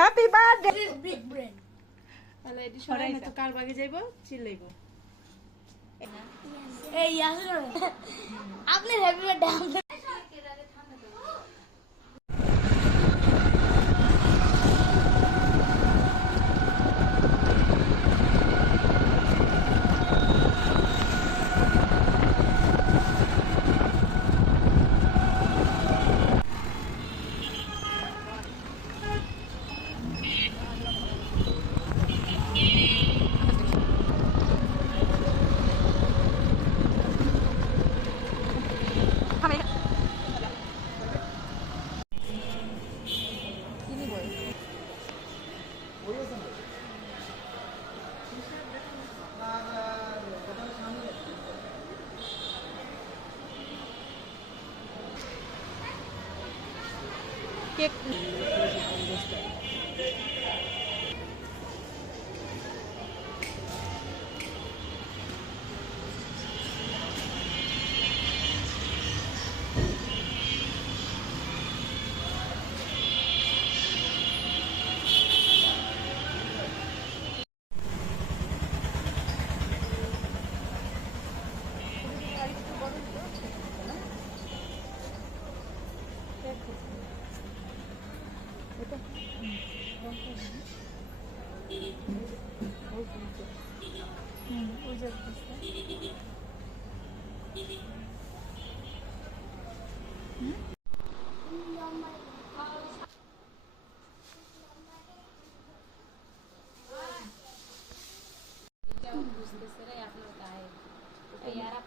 Happy birthday This is big brain. তাহলে এটি সরাই না তো কার বাগে যাইব? চিল্লাইব। এই আসলে। আপনি হ্যাপি বার্থডে 結構。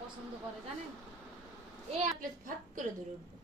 পছন্দ করে জানেন? এই আপনি ফাত করে ধরে উঠবো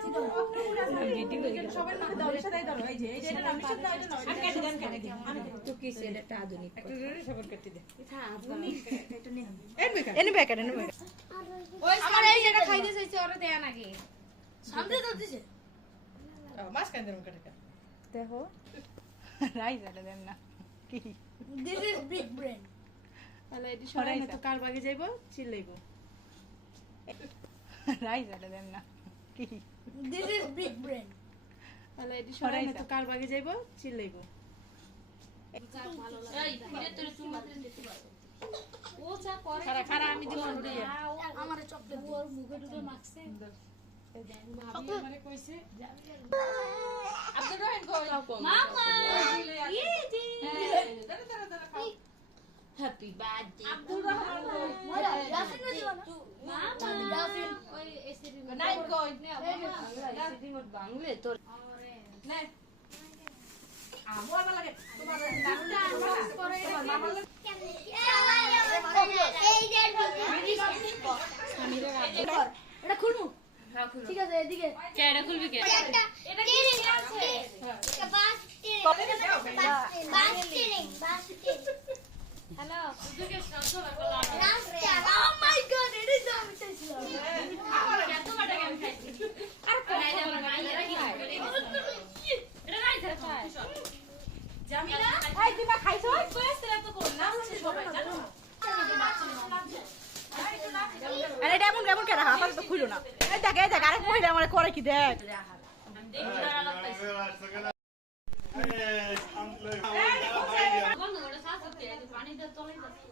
দেখো রাইস এটা দেন না কি This is big brain. তাহলে এটি সরাই না তো কার বাগে যাইব চিল্লাইব রাইস এটা দেন না কি This is big brain. তাহলে এটি সরাই না তো কার বাগে যাইব চিল্লাইব easy happy birthday Abdur Rahman মামা এটা খুলবো ঠিক আছে এদিকে কেডা খুলবি কে হ্যালো খুলো না। এই দেখ এই দেখ আরেক মহিলা আমার করে কি দেখ। পানি দিয়ে চলে যাচ্ছে।